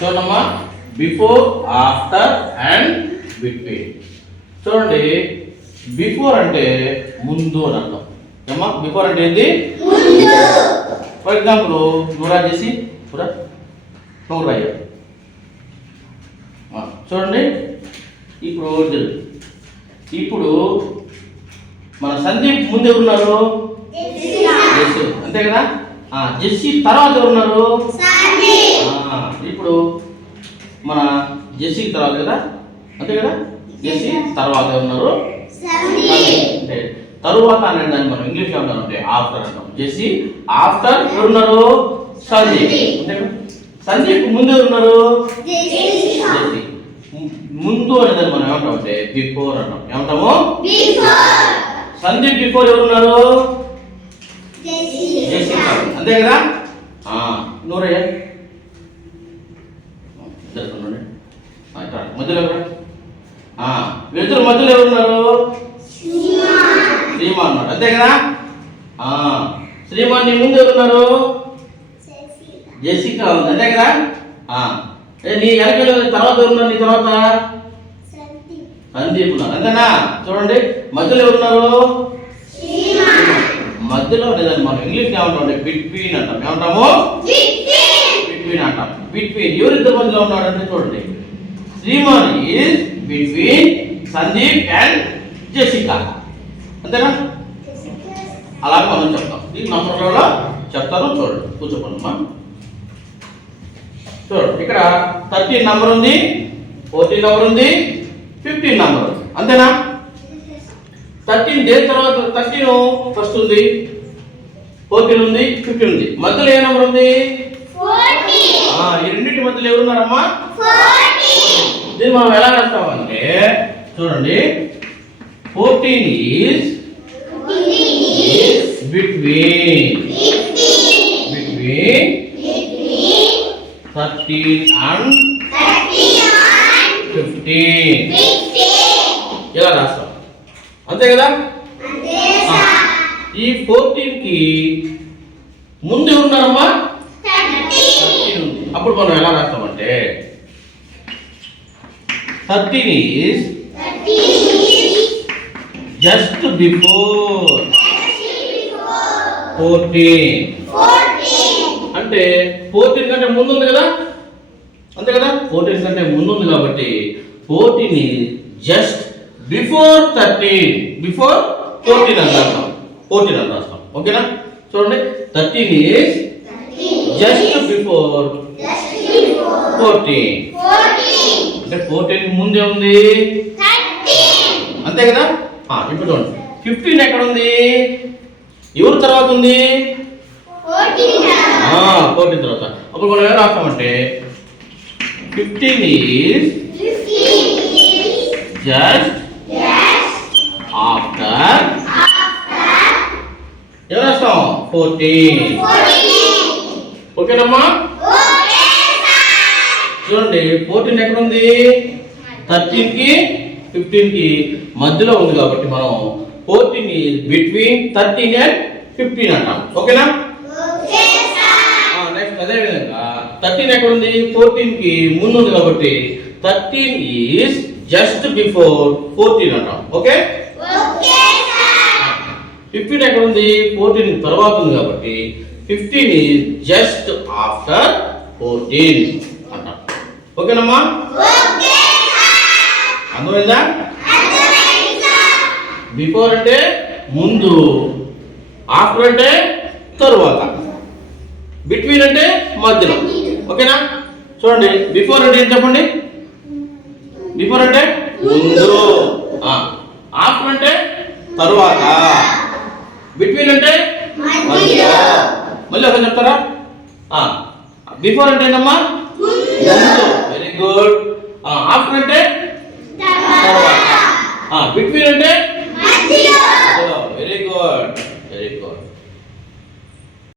చూడమ్మా, before, after and between. చూడండి, before అంటే ముందు అని అర్థం. ఏమ్మా బిఫోర్ అంటే ఏంటి? ఫర్ ఎగ్జాంపుల్ నువ్వు రాజేసి నువ్వు రాయ. చూడండి, ఇప్పుడు మన సందీప్ ముందు ఎవరున్నారు? జెస్సీ, అంతే కదా. జెస్సీ తర్వాత ఎవరున్నారు? ఇప్పుడు మన జెస్సీ తర్వాత కదా, అంతే కదా. జెస్సీ తర్వాత ఉన్నారు అంటే తరువాత అనే దాన్ని మనం ఇంగ్లీష్ లో అంటాం అంటే ఆఫ్టర్ అంటాం. జెస్సీ ఆఫ్టర్ ఎవరున్నారు? సందీప్, అంతే కదా. సందీప్ ముందు ఎవరున్నారు? జెస్సీ. ముందు అనేదాన్ని మనం ఏమంటాం అంటే బిఫోర్ అంటాం. ఏమంటాము? సందీప్ బిఫోర్ ఎవరున్నారు? జెస్సీ, అంతే కదా. నూరయ్య మధ్యలో వీళ్ళిద్దరు మధ్యలో ఎవరున్నారు? శ్రీమాన్ ఉన్నారు, అంతే కదా. శ్రీమాన్ నీ ముందు ఎవరున్నారు? జెసికా ఉంది, అంతే కదా. నీ వెనకాల తర్వాత ఎవరున్నారు? నీ తర్వాత సందీప్ ఉన్నారు, అంతేనా. చూడండి, మధ్యలో ఎవరున్నారు? మధ్యలో లేదని మనం ఇంగ్లీష్ ఏమంటాం అంటే బిట్వీన్ అంటాం. ఏమంటాము? బిట్వీన్ అంటాం. బిట్వీన్ ఎవరిద్దరు మధ్యలో ఉన్నాడంటే చూడండి, Shriman is between Sandeep and Jessica, అంతేనా. అలాగే మనం చెప్తాం. ఈ నంబర్లలో చెప్తాను, చూడండి. కూర్చోపడమ్మా. చూడండి, ఇక్కడ 13 నంబర్ ఉంది, 14 నంబర్ ఉంది, 15 నంబర్ ఉంది, అంతేనా. 13 దేని తర్వాత 13 ఫస్ట్ ఉంది, 14 ఉంది, 15 ఉంది. మధ్యలో ఏ నంబర్ ఉంది? ఈ రెండింటి మధ్యలో ఎవరున్నారమ్మా? దీన్ని మనం ఎలా రాస్తామంటే చూడండి, 14 ఈజ్ బిట్వీన్ 13 and 15 ఇలా రాస్తాం, అంతే కదా. ఈ 14 కి ముందు ఎవరున్నారమ్మా? 13 ఉంది. అప్పుడు మనం ఎలా రాస్తామంటే 13 ఈజ్ జస్ట్ బిఫోర్ 14. అంటే 14 కంటే ముందు ఉంది కదా, అంతే కదా. 14 కంటే ముందు ఉంది కాబట్టి 14 ఈజ్ జస్ట్ బిఫోర్ 13, బిఫోర్ 14 అని రాస్తాం. 14 అని రాస్తాం, ఓకేనా. చూడండి, 13 ఈజ్ జస్ట్ బిఫోర్ 14. అంటే 14 ముందే ఉంది, అంతే కదా. ఇప్పుడు చూడండి, 15 ఎక్కడ ఉంది? ఎవరు తర్వాత ఉంది? 14 తర్వాత. అప్పుడు మనం ఏం రాస్తామంటే 15 ఈజ్ జస్ట్ ఆఫ్టర్ ఏం రాస్తాం? 14. ఓకేనమ్మా. చూడండి, 14 ఎక్కడ ఉంది? 13 కి 15 కి మధ్యలో ఉంది కాబట్టి మనం 14 ఈజ్ బిట్వీన్ 13 అండ్ 15 అంటాం, ఓకేనా. నెక్స్ట్ అదే విధంగా 13 ఎక్కడ ఉంది? 14 కి ముందు ఉంది కాబట్టి 13 ఈజ్ జస్ట్ బిఫోర్ 14 అంటాం, ఓకే. 15 ఎక్కడ ఉంది? 14 తర్వాత ఉంది కాబట్టి 15 ఈజ్ జస్ట్ ఆఫ్టర్ 14 అంటాం, ఓకేనమ్మా. అర్థమైందా? బిఫోర్ అంటే ముందు, ఆఫ్టర్ అంటే తరువాత, బిట్వీన్ అంటే మధ్యలో, ఓకేనా. చూడండి, బిఫోర్ అంటే ఏం చెప్పండి? బిఫోర్ అంటే ముందు, ఆఫ్టర్ అంటే తరువాత, బిట్వీన్ అంటే మధ్యలో. మళ్ళీ ఒక చెప్తారా? బిఫోర్ అంటే ఏంటమ్మా? ముందు, వెరీ గుడ్. ఆఫ్టర్ అంటే తర్వాత, బిట్వీన్ అంటే